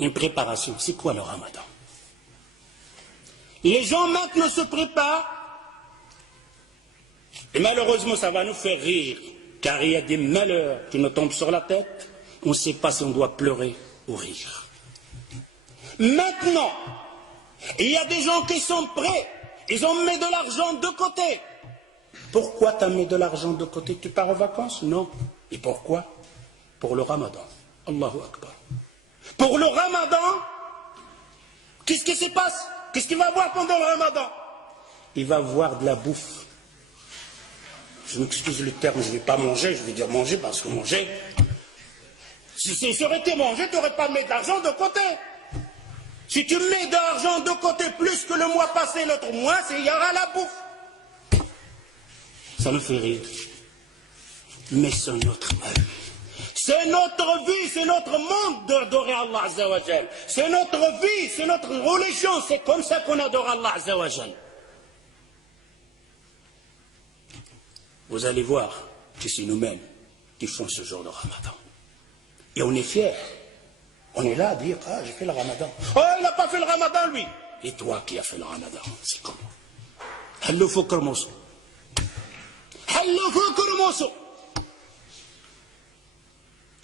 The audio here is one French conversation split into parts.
Une préparation. C'est quoi le ramadan? Les gens maintenant se préparent, et malheureusement ça va nous faire rire, car il y a des malheurs qui nous tombent sur la tête, on ne sait pas si on doit pleurer ou rire. Maintenant, il y a des gens qui sont prêts, ils ont mis de l'argent de côté. Pourquoi tu as mis de l'argent de côté? Tu pars en vacances? Non. Et pourquoi? Pour le ramadan. Allahu Akbar. Pour le ramadan, qu'est-ce qui se passe? Qu'est-ce qu'il va voir pendant le ramadan? Il va voir de la bouffe. Je m'excuse le terme, je ne vais pas manger, je vais dire manger parce que manger, si ça aurait été manger, tu n'aurais pas mis de l'argent de côté. Si tu mets de l'argent de côté plus que le mois passé, l'autre mois, il y aura la bouffe. Ça nous fait rire. Mais c'est notre vie. C'est notre vie, c'est notre monde d'adorer Allah Azza wa Jal. C'est notre vie, c'est notre religion, c'est comme ça qu'on adore Allah Azza wa Jal. Vous allez voir que c'est nous-mêmes qui font ce jour de Ramadan. Et on est fiers. On est là à dire, ah, j'ai fait le Ramadan. Oh, il n'a pas fait le Ramadan, lui. Et toi qui as fait le Ramadan, c'est comment? Hallo Fokr Mousso. Hallo Fokr Mousso.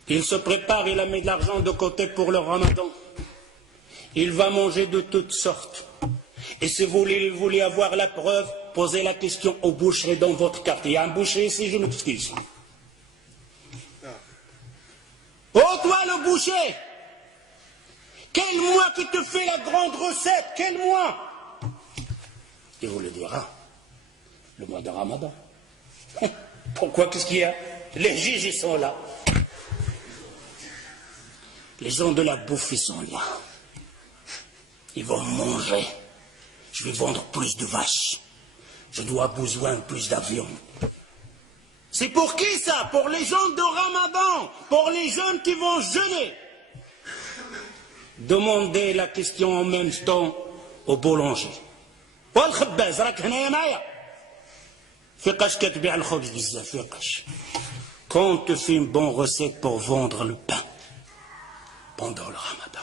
Il se prépare, il a mis de l'argent de côté pour le Ramadan. Il va manger de toutes sortes. Et si vous voulez avoir la preuve, posez la question au boucher dans votre quartier. Il y a un boucher ici, je m'excuse. Oh, toi le boucher, quel mois qui te fait la grande recette? Quel mois? Il vous le dira, le mois de Ramadan. Pourquoi? Qu'est-ce qu'il y a? Les juges, ils sont là. Les gens de la bouffe, ils sont là. Ils vont manger. Je vais vendre plus de vaches. Je dois besoin plus d'avions. C'est pour qui ça? Pour les gens de Ramadan, pour les jeunes qui vont jeûner. Demandez la question en même temps au boulanger. Quand on te fait une bonne recette pour vendre le pain pendant le Ramadan.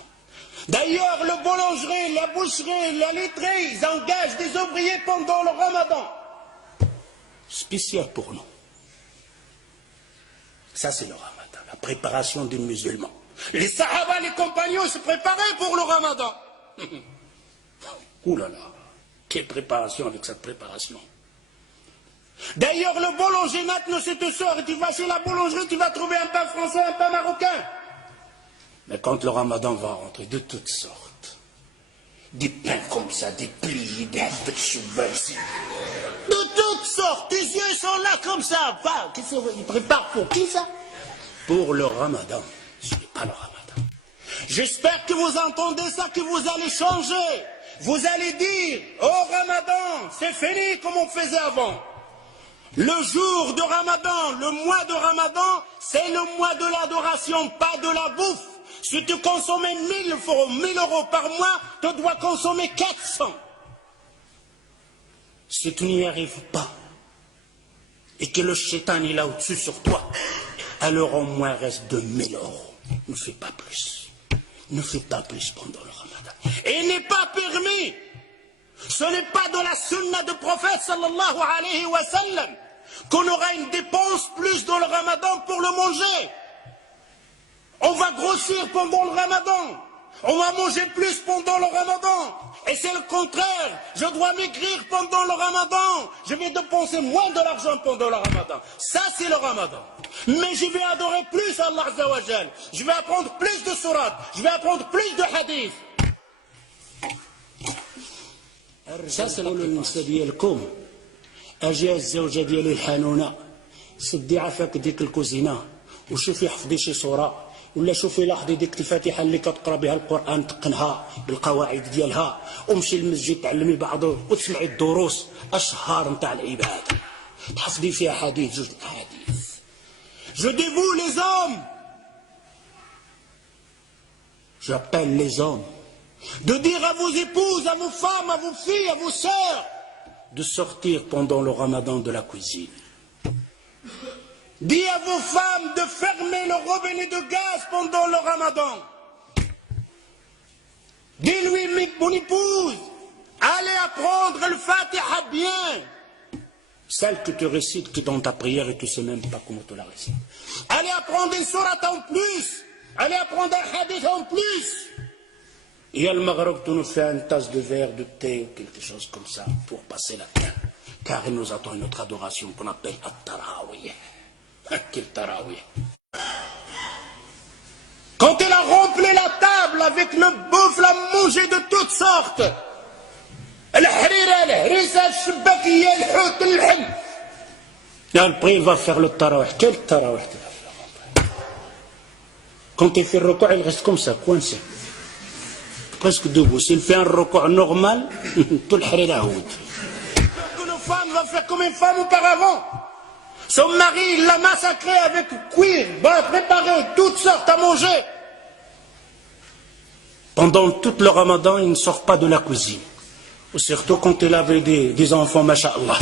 D'ailleurs, le boulangerie, la boucherie, la laiterie, ils engagent des ouvriers pendant le Ramadan. Spécial pour nous. Ça, c'est le Ramadan, la préparation des musulmans. Les Sahaba, les compagnons se préparaient pour le Ramadan. Ouh là là, quelle préparation avec cette préparation. D'ailleurs, le boulanger maintenant, c'est te sort et tu vas chez la boulangerie, tu vas trouver un pain français, un pain marocain. Mais quand le Ramadan va rentrer, de toutes sortes, des pains comme ça, des plis, des ici. De toutes sortes, tes yeux sont là comme ça. Ils préparent pour qui ça? Pour le Ramadan. Ce n'est pas le Ramadan. J'espère que vous entendez ça, que vous allez changer. Vous allez dire, oh Ramadan, c'est fini comme on faisait avant. Le jour de Ramadan, le mois de Ramadan, c'est le mois de l'adoration, pas de la bouffe. Si tu consommais 1000 euros par mois, tu dois consommer 400. Si tu n'y arrives pas, et que le shaitan est là au-dessus sur toi, alors au moins reste 2000 euros. Ne fais pas plus. Ne fais pas plus pendant le Ramadan. Et il n'est pas permis. Ce n'est pas de la sunna du prophète sallallahu alayhi wa sallam qu'on aura une dépense plus dans le Ramadan pour le manger. On va grossir pendant le Ramadan. On va manger plus pendant le Ramadan. Et c'est le contraire. Je dois maigrir pendant le Ramadan. Je vais dépenser moins de l'argent pendant le Ramadan. Ça, c'est le Ramadan. Mais je vais adorer plus Allah Azza wa Jal. Je vais apprendre plus de sourates. Je vais apprendre plus de hadiths. Ça, c'est le ديالكم. أجي الزوجة ديالي الحنونة. سدي عافاك ديك الكوزينة. وشوفي حفظي شي صورة. ولا شوفي لاحظي ديك الفاتحه اللي كتقرا بها القران تقنها بالقواعد ديالها ومشي للمسجد تعلمي بعضه وتسمعي الدروس اشهار نتاع العباده تحفظي فيها حديث جوج احاديث. Je dévoue les hommes. J'appelle les hommes de dire à vos épouses, à vos femmes, à vos filles, à vos sœurs de sortir pendant le Ramadan de la cuisine. Dis à vos femmes de fermer le robinet de gaz pendant le Ramadan. mon épouse, allez apprendre le Fatiha bien. Celle que tu récites que dans ta prière et tu ne sais même pas comment tu la récites. Allez apprendre une sourate en plus. Allez apprendre un hadith en plus. Et à le Maghreb, tu nous fais une tasse de verre, de thé ou quelque chose comme ça pour passer la terre. Car il nous attend une autre adoration qu'on appelle At-Tarawih. Quel Tarawih. Quand il a rempli la table avec le bouffe, la mangé de toutes sortes. الحريرة الهريسة الشباكية الحوت اللحم. Et après il va faire le tarawih. Quel tarawih tu vas faire? Quand il fait le recours, il reste comme ça, coincé. Presque debout. S'il fait un recours normal, tout le harira houd. Une femme va faire comme une femme auparavant. Son mari, il l'a massacré avec cuir, va préparer toutes sortes à manger. Pendant tout le ramadan, il ne sort pas de la cuisine. Surtout quand il avait des enfants, masha'Allah.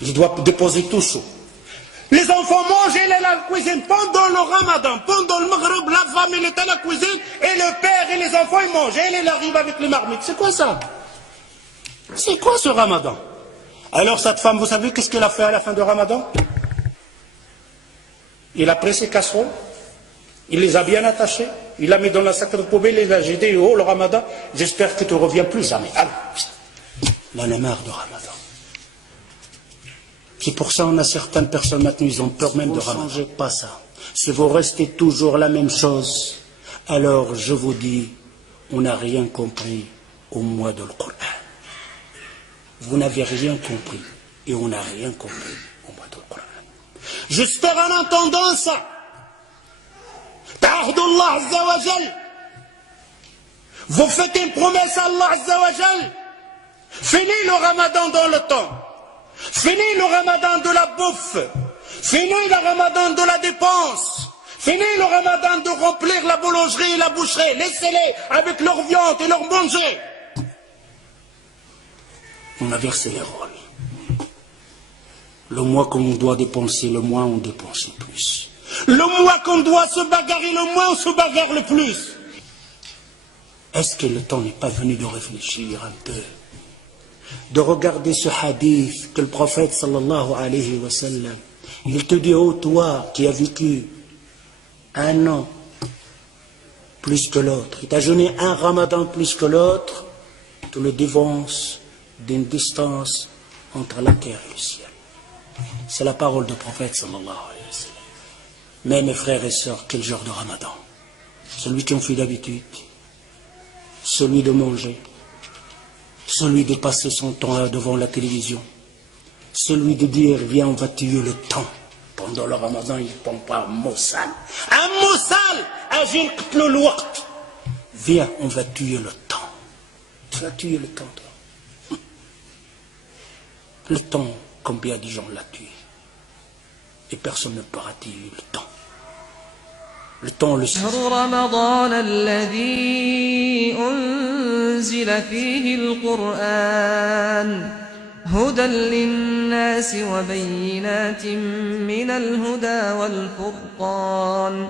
Il doit déposer tout chaud. Les enfants mangent, il est à la cuisine. Pendant le ramadan, pendant le maghreb, la femme, elle est à la cuisine, et le père et les enfants, ils mangent. Et elle arrive avec les marmites. C'est quoi ça? C'est quoi ce ramadan? Alors cette femme, vous savez qu'est-ce qu'elle a fait à la fin du ramadan? Il a pris ses casseroles, il les a bien attachées, il l'a mis dans la sac de poubelle, il a dit, oh le ramadan, j'espère que tu ne reviens plus jamais. Alors, on en a marre du ramadan. C'est pour ça qu'on a certaines personnes maintenant, ils ont peur même de ramadan. Ne changez pas ça. Si vous restez toujours la même chose, alors je vous dis, on n'a rien compris au mois de Coran. Vous n'avez rien compris et on n'a rien compris au mois de Coran. J'espère en entendant ça. Ta'ahdullah Azza wa Jal. Vous faites une promesse à Allah Azza wa Jal. Finis le ramadan dans le temps. Finis le ramadan de la bouffe. Finis le ramadan de la dépense. Finis le ramadan de remplir la boulangerie et la boucherie. Laissez-les avec leur viande et leur manger. On a versé les rôles. Le mois qu'on doit dépenser, le mois on dépense le plus. Le mois qu'on doit se bagarrer, le mois on se bagarre le plus. Est-ce que le temps n'est pas venu de réfléchir un peu? De regarder ce hadith que le prophète sallallahu alayhi wa sallam, il te dit, oh toi qui as vécu un an plus que l'autre, et tu as jeûné un ramadan plus que l'autre, tu le dévances d'une distance entre la terre et le ciel. C'est la parole du prophète sallallahu alayhi wa sallam. Mais mes frères et sœurs, quel genre de ramadan? Celui qui en fait d'habitude, celui de manger, celui de passer son temps devant la télévision, celui de dire viens on va tuer le temps. Pendant le ramadan il ne prend pas un mot sale. Un mot sale, agir le waqt. Viens on va tuer le temps. Tu vas tuer le temps toi. Le temps, combien de gens l'a tué? Et personne ne pourra tuer le temps. Le temps le sait. أنزل فيه القرآن هدى للناس وبينات من الهدى والفرقان